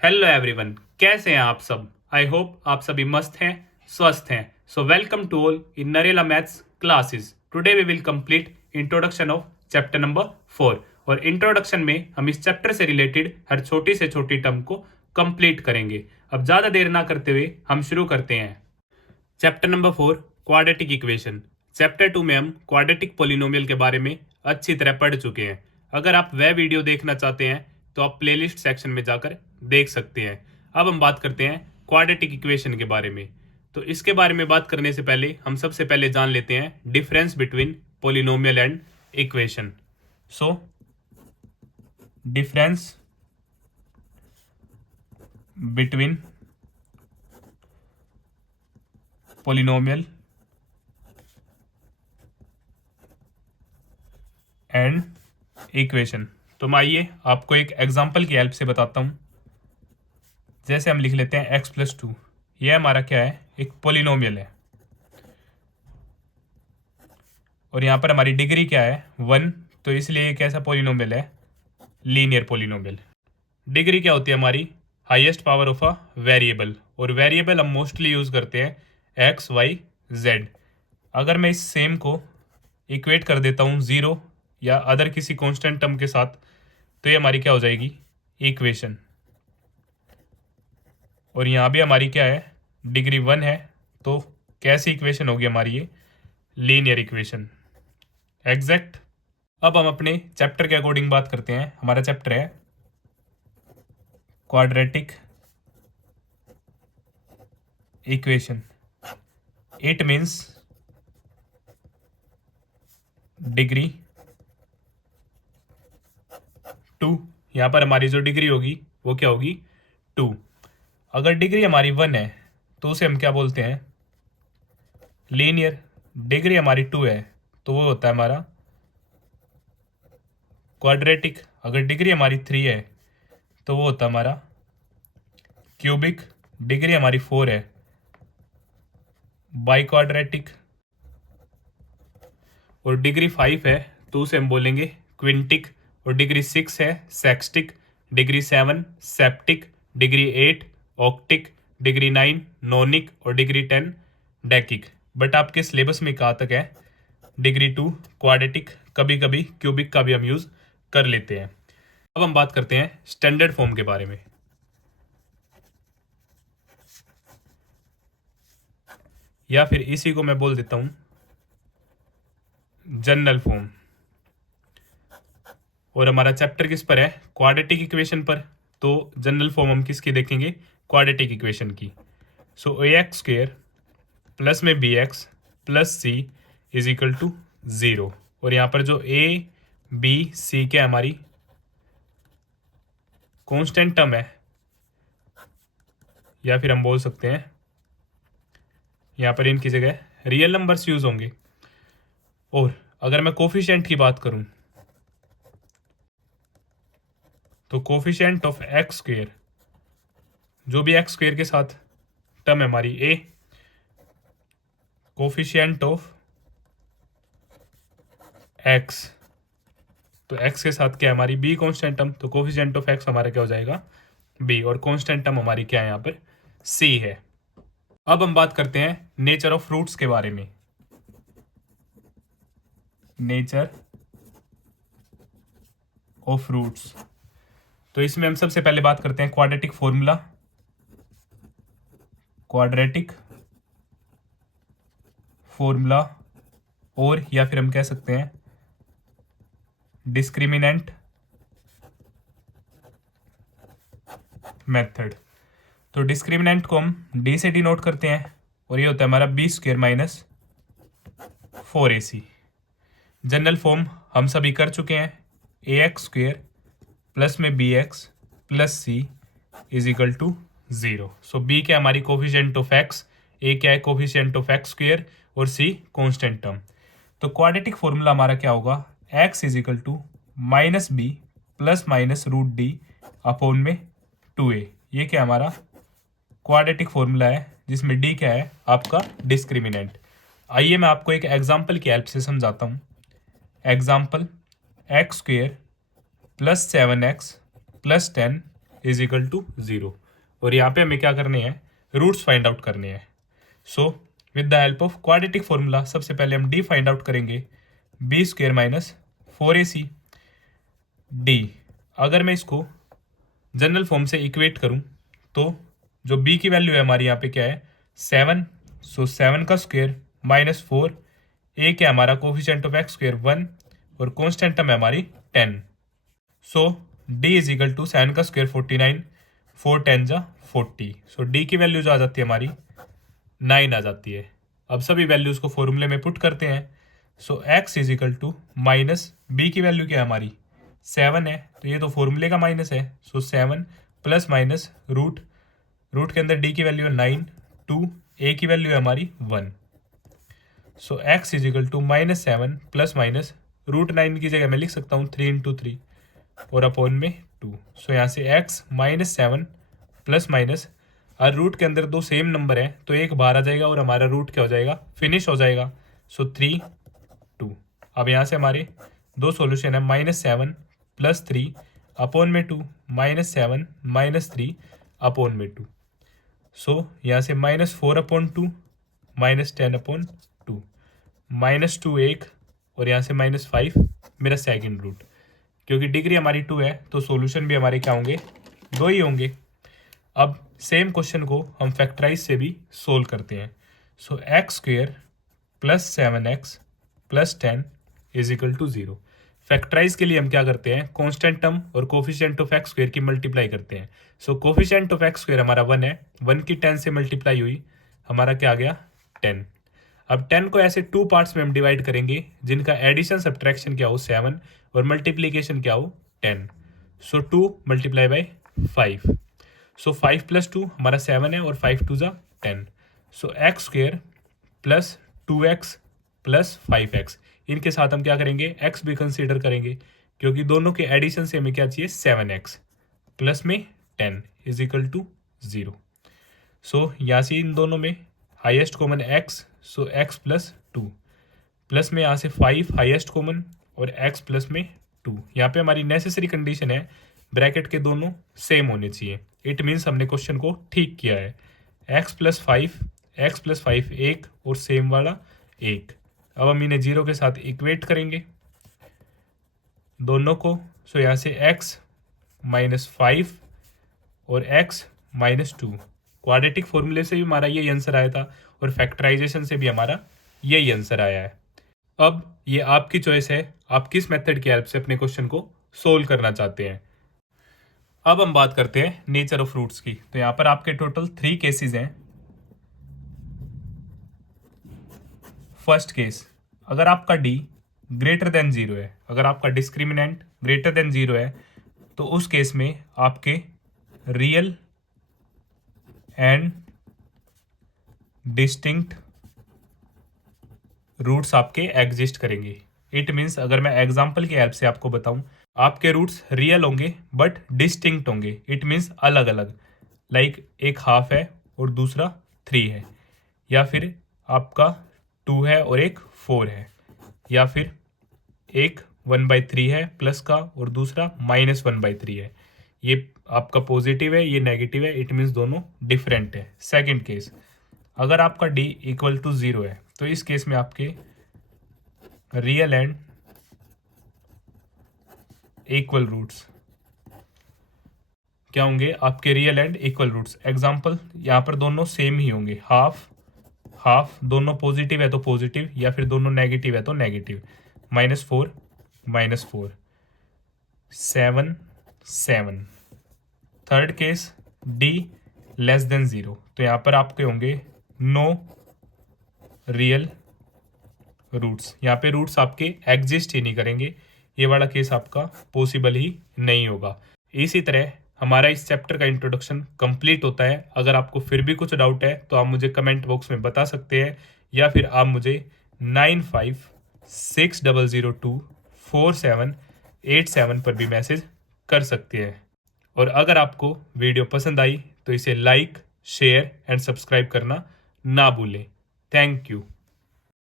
Hello everyone, कैसे हैं आप सब। आई होप आप सभी मस्त हैं, स्वस्थ हैं। So welcome to all in Narela maths classes. Today we will complete introduction of chapter number 4। और इंट्रोडक्शन में हम इस चैप्टर से रिलेटेड हर छोटी से छोटी टर्म को कंप्लीट करेंगे। अब ज़्यादा देर ना करते हुए हम शुरू करते हैं। Chapter number 4, quadratic equation. Chapter 2 में हम क्वाड्रेटिक पोलिनोमियल के बारे में अच्छी तरह पढ़ चुके हैं। अगर आप वह वीडियो देखना चाहते हैं तो आप प्लेलिस्ट सेक्शन में जाकर देख सकते हैं। अब हम बात करते हैं क्वाड्रेटिक इक्वेशन के बारे में। तो इसके बारे में बात करने से पहले हम सबसे पहले जान लेते हैं difference between polynomial and equation. So difference between polynomial and equation. तो मैं आइए आपको एक एग्जांपल की हेल्प से बताता हूँ। जैसे हम लिख लेते हैं x+2। यह हमारा क्या है, एक पोलिनोमियल है। और यहाँ पर हमारी डिग्री क्या है, 1। तो इसलिए ये कैसा पोलिनोमियल है, लीनियर पोलिनोमियल। डिग्री क्या होती है हमारी, highest power of a variable. और वेरिएबल हम मोस्टली यूज़ करते हैं x, y, z। अगर मैं इस सेम को इक्वेट कर देता हूँ 0 या अदर किसी कांस्टेंट टर्म के साथ, तो ये हमारी क्या हो जाएगी, इक्वेशन। और यहाँ भी हमारी क्या है, डिग्री 1 है। तो कैसी इक्वेशन होगी हमारी, ये लीनियर इक्वेशन, एग्जैक्ट। अब हम अपने चैप्टर के अकॉर्डिंग बात करते हैं। हमारा चैप्टर है quadratic equation. It means degree 2। यहाँ पर हमारी जो डिग्री होगी वो क्या होगी, 2। अगर डिग्री हमारी 1 है तो उसे हम क्या बोलते हैं, लीनियर। डिग्री हमारी 2 है तो वो होता है हमारा क्वाड्रेटिक। अगर डिग्री हमारी 3 है तो वो होता है हमारा क्यूबिक। डिग्री हमारी 4 है, बाई क्वाड्रेटिक। और डिग्री 5 है तो उसे हम बोलेंगे क्विंटिक। और डिग्री 6 है sextic. Degree 7 septic. Degree 8 octic. Degree 9 nonic. और डिग्री 10 डेकिक। बट आपके सिलेबस में कहाँ तक है, डिग्री 2 क्वाड्रेटिक। कभी कभी क्यूबिक का भी हम यूज़ कर लेते हैं। अब हम बात करते हैं स्टैंडर्ड फॉर्म के बारे में, या फिर इसी को मैं बोल देता हूँ जनरल फॉर्म। और हमारा चैप्टर किस पर है, क्वाड्रेटिक इक्वेशन पर। तो जनरल फॉर्म हम किसकी देखेंगे, क्वाड्रेटिक इक्वेशन की। सो ax² प्लस में bx plus c is equal to 0। और यहाँ पर जो a b c क्या हमारी कांस्टेंट टर्म है, या फिर हम बोल सकते हैं यहाँ पर इनकी जगह रियल नंबर्स यूज होंगे। और अगर मैं कोफिशिएंट की बात करूं तो कोफिशिएंट ऑफ x², जो भी x² के साथ टर्म है हमारी a, कोफिशिएंट ऑफ x, तो x के साथ क्या है हमारी b कांस्टेंट टर्म। तो कोफिशिएंट ऑफ x हमारा क्या हो जाएगा, b। और कांस्टेंट टर्म हमारी क्या है यहाँ पर, c है। अब हम बात करते हैं नेचर ऑफ फ्रूट्स के बारे में। नेचर ऑफ फ्रूट्स, तो इसमें हम सबसे पहले बात करते हैं क्वाड्रेटिक फॉर्मूला। क्वाड्रेटिक फॉर्मूला, और या फिर हम कह सकते हैं डिस्क्रिमिनेंट मेथड। तो डिस्क्रिमिनेंट को हम डी से डिनोट करते हैं, और ये होता है हमारा b² minus 4ac। General form हम सभी कर चुके हैं, ax² प्लस में bx plus c is equal to 0। So b क्या हमारी कोफिशिएंट ऑफ x, a क्या है कोफिशिएंट ऑफ x², और c कांस्टेंट टर्म। तो क्वाड्रेटिक फॉर्मूला हमारा क्या होगा, x is equal to minus B plus minus root D upon में 2a। ये क्या हमारा क्वाड्रेटिक फॉर्मूला है, जिसमें d क्या है आपका डिस्क्रिमिनेंट। आइए मैं आपको एक एग्जांपल की हेल्प से समझाता हूँ। Example x² plus 7x plus 10 is equal to 0। और यहाँ पे हमें क्या करने हैं, रूट्स फाइंड आउट करने हैं। So with the help of quadratic formula सबसे पहले हम डी फाइंड आउट करेंगे, B square minus 4ac D. अगर मैं इसको जनरल फॉर्म से इक्वेट करूं तो जो b की वैल्यू है हमारी यहाँ पे क्या है 7। सो 7 का स्क्वेयर माइनस 4, a क्या हमारा कोफिशिएंट ऑफ एक्स स्क्वेयर 1 और कॉन्स्टेंट टर्म है हमारी 10। सो d इज इक्वल टू 7 का स्क्वेयर 49, 4 10 जा 40। सो d की वैल्यू जो आ जाती है हमारी 9 आ जाती है। अब सभी वैल्यूज को फॉर्मूले में पुट करते हैं। So x is equal to minus b की वैल्यू क्या है हमारी 7 है, तो ये तो फॉर्मूले का माइनस है। सो 7 प्लस माइनस रूट के अंदर d की वैल्यू है 9, 2 a की वैल्यू है हमारी 1। So x is equal to minus 7 plus minus root 9 की जगह मैं लिख सकता हूँ 3 इंटू 3 और अपॉन में 2। सो यहाँ से x माइनस 7 प्लस माइनस, और रूट के अंदर दो सेम नंबर है तो एक बाहर आ जाएगा और हमारा रूट क्या हो जाएगा, फिनिश हो जाएगा। सो 3 2। अब यहाँ से हमारे दो सॉल्यूशन है, माइनस 7 प्लस 3 अपॉन में 2, माइनस 7 माइनस 3 अपॉन में 2। सो यहाँ से minus 4 upon 2 minus 10 upon 2, minus 2 एक और यहाँ से माइनस 5 मेरा सेकंड रूट। क्योंकि डिग्री हमारी 2 है तो सॉल्यूशन भी हमारे क्या होंगे, 2 ही होंगे। अब सेम क्वेश्चन को हम फैक्टराइज से भी सोल्व करते हैं। So x square plus 7x plus 10 is equal to 0। Factorise के लिए हम क्या करते हैं, कांस्टेंट टर्म और कोफिशिएंट ऑफ एक्स स्क्वेयर की मल्टीप्लाई करते हैं। So coefficient of x square हमारा 1 है, 1 की 10 से मल्टीप्लाई हुई, हमारा क्या आ गया 10। अब 10 को ऐसे 2 पार्ट्स में हम डिवाइड करेंगे जिनका एडिशन सब्ट्रैक्शन क्या हो 7 और मल्टीप्लीकेशन क्या हो 10। So 2 multiply by 5। So 5 plus 2 हमारा 7 है और 5 2 जा 10। So x square plus 2x plus 5x, इनके साथ हम क्या करेंगे, x भी कंसीडर करेंगे क्योंकि दोनों के एडिशन से हमें क्या चाहिए 7x प्लस में 10 इज इक्वल टू 0। सो यहाँ से इन दोनों में हाईएस्ट कॉमन x, सो x प्लस 2 प्लस में यहाँ से 5 हाईएस्ट कॉमन और x प्लस में 2। यहाँ पे हमारी नेसेसरी कंडीशन है ब्रैकेट के दोनों सेम होने चाहिए। इट मीन्स हमने क्वेश्चन को ठीक किया है। x प्लस 5 एक और सेम वाला एक। अब हम इन्हें 0 के साथ इक्वेट करेंगे दोनों को। सो यहाँ से x माइनस 5 और x माइनस 2, क्वाड्रेटिक फॉर्मूले से भी हमारा यही आंसर आया था और फैक्टराइजेशन से भी हमारा यही आंसर आया है। अब ये आपकी चॉइस है, आप किस मेथड की हेल्प से अपने क्वेश्चन को सोल्व करना चाहते हैं। अब हम बात करते हैं नेचर ऑफ रूट्स की। तो यहाँ पर आपके टोटल 3 केसेस हैं। फर्स्ट केस, अगर आपका d ग्रेटर देन 0 है, अगर आपका डिस्क्रिमिनेंट ग्रेटर देन 0 है तो उस केस में आपके रियल एंड डिस्टिंक्ट रूट्स आपके एग्जिस्ट करेंगे। इट मीन्स अगर मैं एग्जांपल की हेल्प से आपको बताऊं, आपके रूट्स रियल होंगे बट डिस्टिंक्ट होंगे। इट मीन्स अलग अलग, लाइक एक हाफ है और दूसरा 3 है, या फिर आपका 2 है और एक 4 है, या फिर एक 1/3 है प्लस का और दूसरा -1/3 है। ये आपका पॉजिटिव है, ये नेगेटिव है। इट मीन्स दोनों डिफरेंट है। सेकंड केस, अगर आपका d इक्वल टू 0 है तो इस केस में आपके रियल एंड इक्वल रूट्स क्या होंगे, आपके real and equal roots. Example, यहाँ पर दोनों सेम ही होंगे, हाफ हाफ, दोनों पॉजिटिव है तो पॉजिटिव, या फिर दोनों नेगेटिव है तो negative. -4 -4, 7 7। Third case, d less than 0, तो यहाँ पर आपके होंगे नो रियल रूट्स। यहाँ पे रूट्स आपके एग्जिस्ट ही नहीं करेंगे। ये वाला केस आपका पॉसिबल ही नहीं होगा। इसी तरह हमारा इस चैप्टर का इंट्रोडक्शन कंप्लीट होता है। अगर आपको फिर भी कुछ डाउट है तो आप मुझे कमेंट बॉक्स में बता सकते हैं, या फिर आप मुझे 9560024787 पर भी मैसेज कर सकते हैं। और अगर आपको वीडियो पसंद आई तो इसे लाइक, शेयर एंड सब्सक्राइब करना ना भूलें। Thank you.